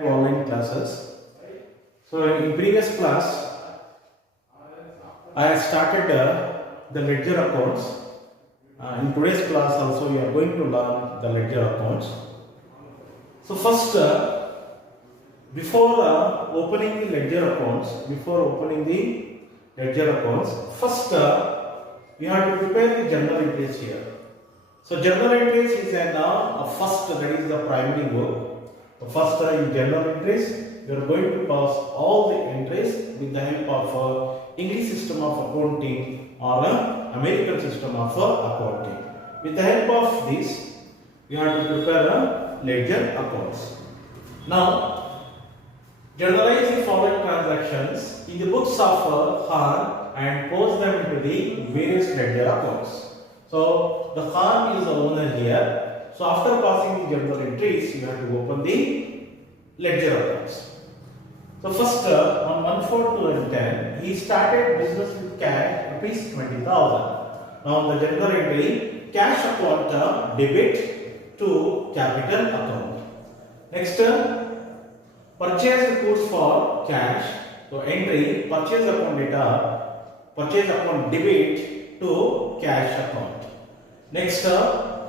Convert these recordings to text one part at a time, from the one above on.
Online classes. So in previous class, I started the ledger accounts. In today's class also we are going to learn the ledger accounts. So first, before opening the ledger accounts, first we have to prepare the journal entries here. So journal entries is a first, that is the primary work. First, in journal entries, you are going to pass all the entries with the help of English system of accounting or American system of accounting. With the help of this, you have to prepare a ledger accounts. Now, journalize the following transactions in the books of Khan and post them into the various ledger accounts. So, the Khan is the owner here. So after passing the journal entries, you have to open the ledger accounts. So first, on 1/4/2010, he started business with cash rupees 20,000. Now the journal entry, cash account debit to capital account. Next, purchase goods for cash. So entry, purchase account data, purchase account debit to cash account. Next,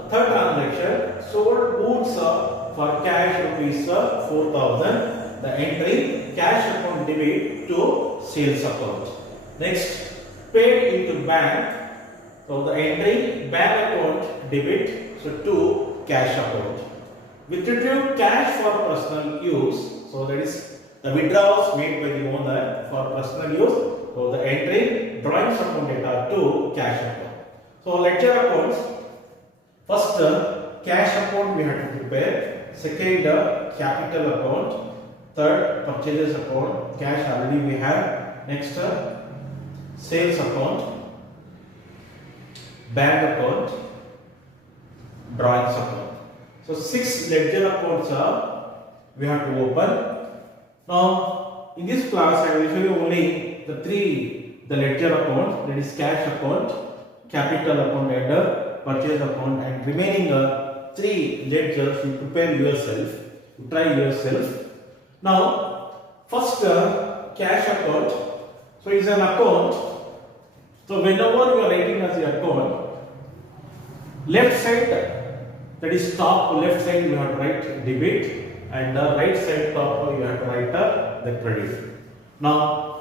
third transaction, sold goods for cash rupees 4,000. The entry, cash account debit to sales account. Next, paid into bank. So the entry, bank account debit to cash account. Withdrew cash for personal use. So that is the withdrawals made by the owner for personal use. So the entry, drawings account data to cash account. So ledger accounts. First, cash account we have to prepare. Second, capital account. Third, purchases account. Cash already we have. Next, sales account, bank account, drawings account. So 6 ledger accounts we have to open. Now, in this class, I will show you only the ledger account, that is cash account, capital account, and purchase account, and remaining 3 ledgers you prepare yourself, you try yourself. Now, first cash account. So it's an account. So whenever you are writing as the account, left side, that is top left side, you have to write debit, and right side top you have to write the credit. Now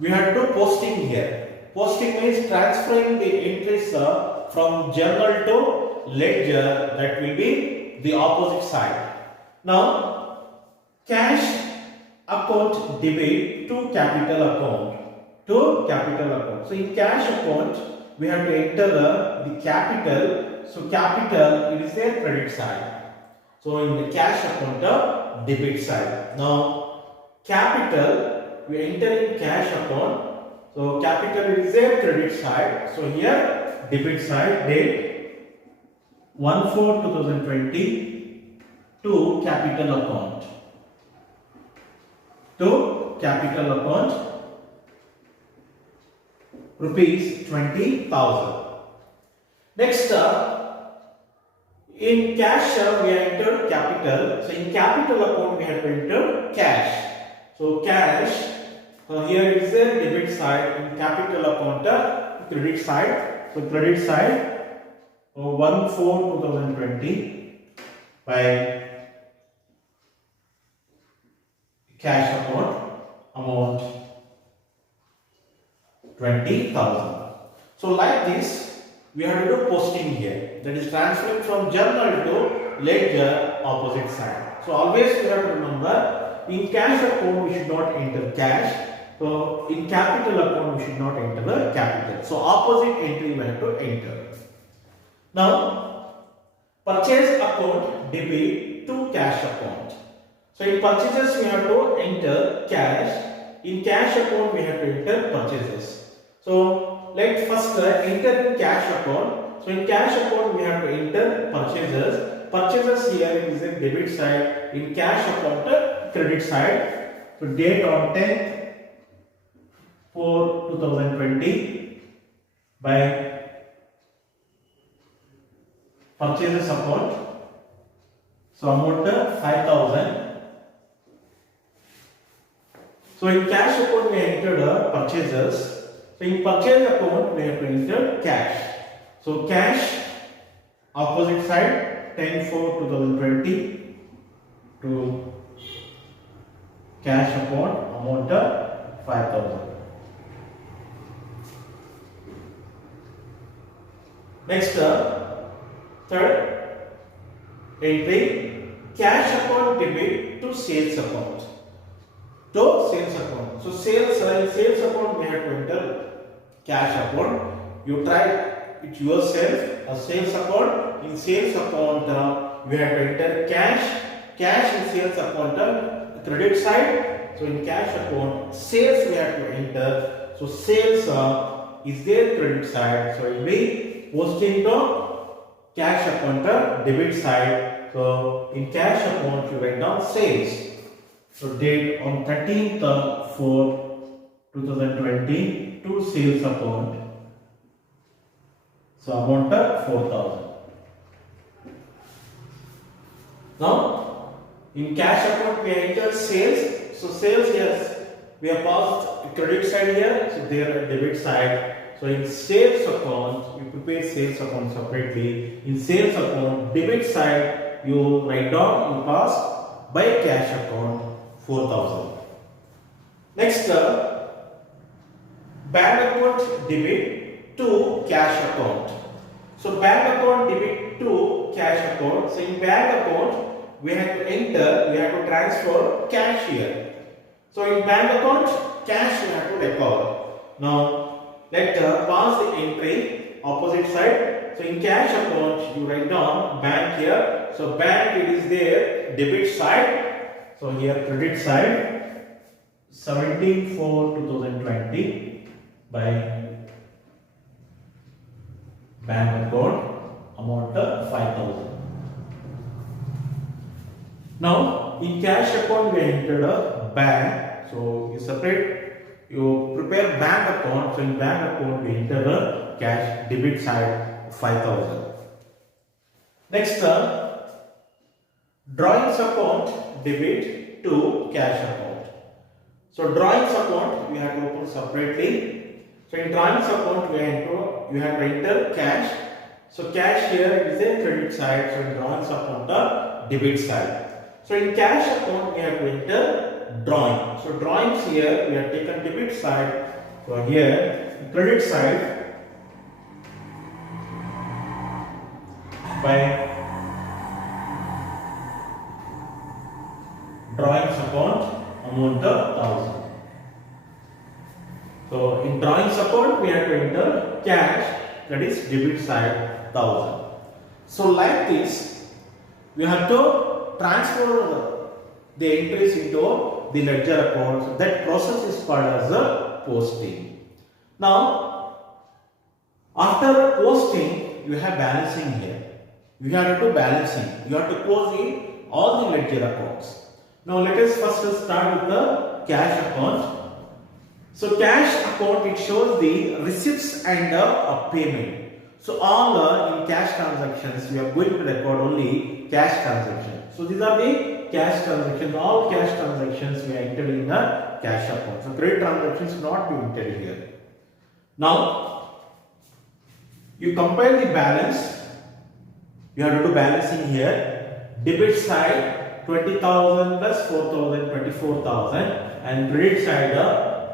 we have to posting here. Posting means transferring the entries from journal to ledger, that will be the opposite side. Now, cash account debit to capital account. So in cash account, we have to enter the capital. So capital, it is their credit side. So in the cash account, debit side. Now, capital, we enter in cash account. So capital is their credit side. So here debit side, date 1/4/2020 to capital account. Rupees 20,000. Next, in cash we have entered capital. So in capital account we have to enter cash. So cash. So here is the debit side, in capital account credit side. So credit side 1/4/2020 by cash account amount 20,000. So like this, we have to do posting here. That is transferring from journal to ledger, opposite side. So always we have to remember, in cash account we should not enter cash. So in capital account we should not enter the capital. So opposite entry we have to enter. Now, purchase account debit to cash account. So in purchases we have to enter cash. In cash account we have to enter purchases. So let's first enter in cash account. So in cash account we have to enter purchases. Purchases here is the debit side. In cash account credit side. So date on 10th for 2020 by purchases account. So amount 5,000. So in cash account we entered purchases. So in purchase account we have to enter cash. So cash opposite side 10/4/2020 to cash account amount 5,000. Next third entry, cash account debit to sales account. To sales account. So sales in sales account we have to enter cash account. You try it yourself. A sales account. In sales account we have to enter cash. Cash in sales account credit side. So in cash account sales we have to enter. So sales is their credit side. So it will be posting to cash account debit side. So in cash account you write down sales. So date on 13/4/2020 to sales account. So amount 4,000. Now in cash account we enter sales. So sales, yes, we have passed credit side here. So there debit side. So in sales account you prepare sales account separately. In sales account debit side you write down, you pass by cash account 4,000. Next bank account debit to cash account. So bank account debit to cash account. So in bank account we have to enter, we have to transfer cash here. So in bank account cash we have to recover. Now let's pass the entry opposite side. So in cash account you write down bank here. So bank it is there debit side. So here credit side 17/4/2020 by bank account amount 5,000. Now in cash account we entered a bank. So you separate, you prepare bank account. So in bank account we enter a cash debit side 5,000. Next drawings account debit to cash account. So drawings account we have to open separately. So in drawings account we have to enter cash. So cash here is a credit side. So in drawings account debit side. So in cash account we have to enter drawing. So drawings here we have taken debit side. So here credit side by drawings account amount 1,000. So in drawings account we have to enter cash, that is debit side 1,000. So like this we have to transfer the entries into the ledger account. So that process is called as a posting. Now after posting you have balancing here. You have to do balancing. You have to close all the ledger accounts. Now let us first start with the cash account. So cash account it shows the receipts and payment. So all in cash transactions we are going to record only cash transactions. So these are the cash transactions. All cash transactions we are entering in the cash account. So credit transactions not be entered here. Now you compare the balance. You have to do balancing here. Debit side 20,000 plus 4,000, 24,000, and credit side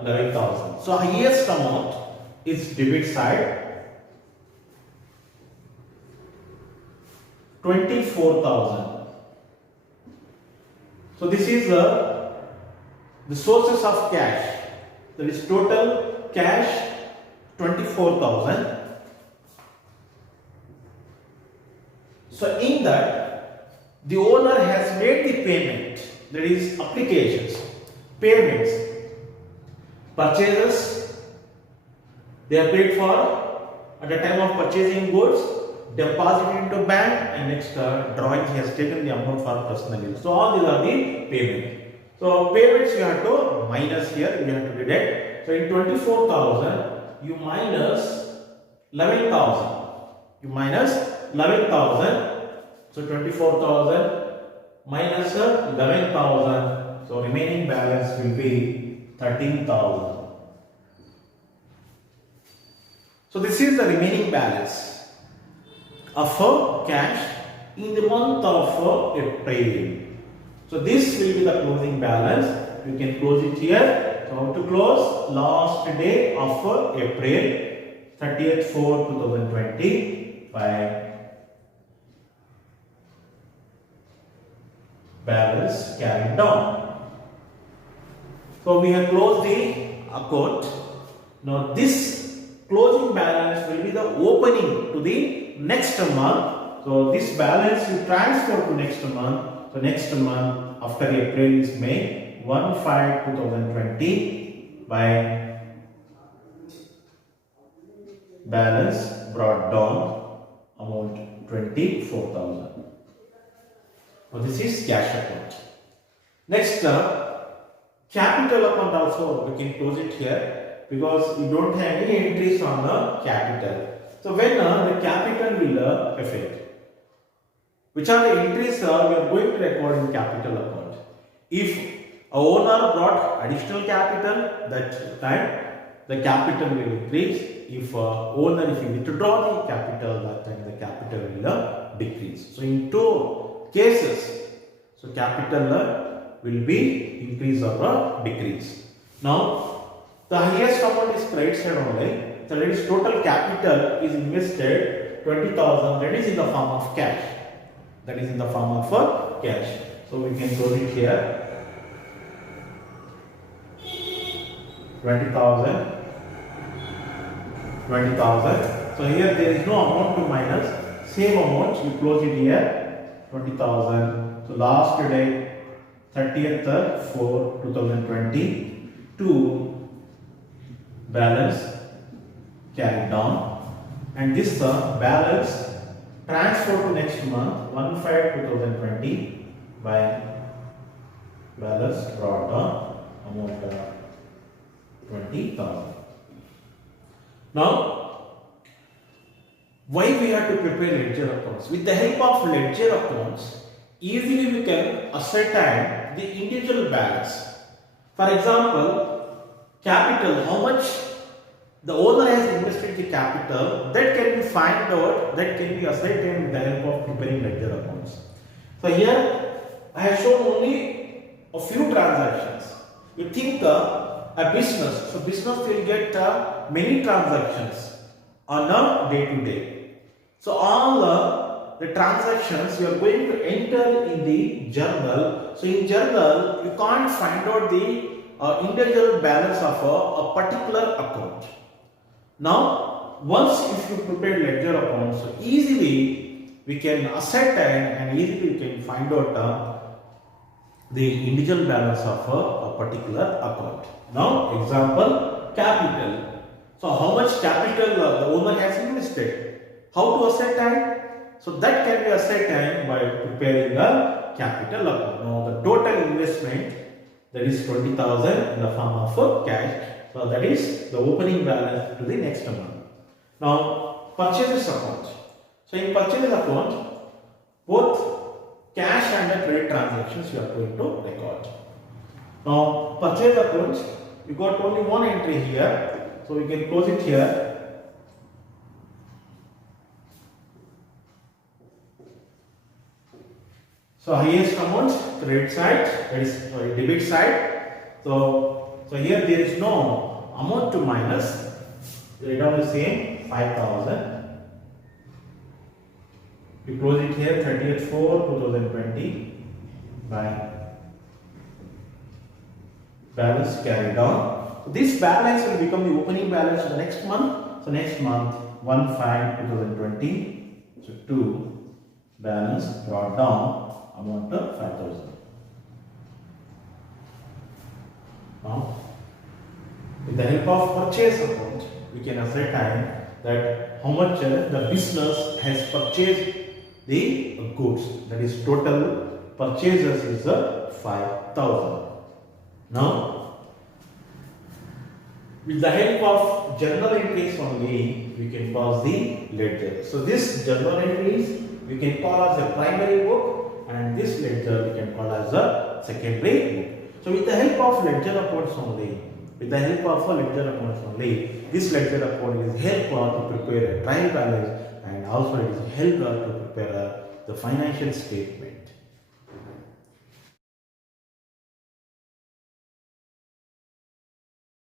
11,000. So highest amount is debit side 24,000. So this is the sources of cash. That is total cash 24,000. So in that the owner has made the payment, that is applications, payments, purchases, They are paid for at the time of purchasing goods, deposited into bank, and next drawing he has taken the amount for personal use. So all these are the payment. So payments you have to minus here, you have to deduct. So in 24,000 you minus 11,000. You minus 11,000. So 24,000 minus 11,000. So remaining balance will be 13,000. So this is the remaining balance of cash in the month of April. So this will be the closing balance. You can close it here. So how to close? Last day of April, 30th 4 2020 by balance carried down. So we have closed the account. Now this closing balance will be the opening to the next month. So this balance you transfer to next month. So next month after April is May 1/5/2020 by balance brought down amount 24,000. Now this is cash account. Next capital account also we can close it here because you don't have any entries on the capital. So when the capital will affect, which are the entries we are going to record in capital account. If a owner brought additional capital, that time the capital will increase. If owner, if you withdraw the capital, that time the capital will decrease. So in two cases, so capital will be increase or decrease. Now the highest amount is credit side only. So that is total capital is invested 20,000. That is in the form of cash. That is in the form of cash. So we can close it here. 20,000. So here there is no amount to minus. Same amount you close it here. 20,000. So last day 30th 4 2020 to balance carried down, and this balance transfer to next month 1/5/2020 by balance brought down amount 20,000. Now why we have to prepare ledger accounts? With the help of ledger accounts, easily we can ascertain the individual balance. For example, capital, how much the owner has invested the capital, that can be find out, that can be ascertained with the help of preparing ledger accounts. So here I have shown only a few transactions. You think a business, so business will get many transactions on a day to day. So all the transactions you are going to enter in the journal. So in journal you can't find out the individual balance of a particular account. Now once if you prepare ledger accounts, so easily we can ascertain and easily we can find out the individual balance of a particular account. Now example, capital. So how much capital the owner has invested? How to ascertain? So that can be ascertained by preparing a capital account. Now the total investment, that is 20,000 in the form of cash. So that is the opening balance to the next month. Now purchases account. So in purchases account, both cash and credit transactions you are going to record. Now purchase account, you got only one entry here, so we can close it here. So highest amount credit side, that is debit side. So here there is no amount to minus. Write down the same 5,000. We close it here 30th 4 2020 by balance carried down. So this balance will become the opening balance for the next month. So next month 1/5/2020. So 2 balance brought down amount of 5,000. Now with the help of purchase account, we can ascertain that how much the business has purchased the goods. That is total purchases is 5,000. Now, with the help of journal entries only, we can cause the ledger. So this journal entries we can call as a primary book, and this ledger we can call as a secondary book. So with the help of ledger reports only, this ledger report is helpful to prepare a trial balance, and also it is helpful to prepare the financial statement.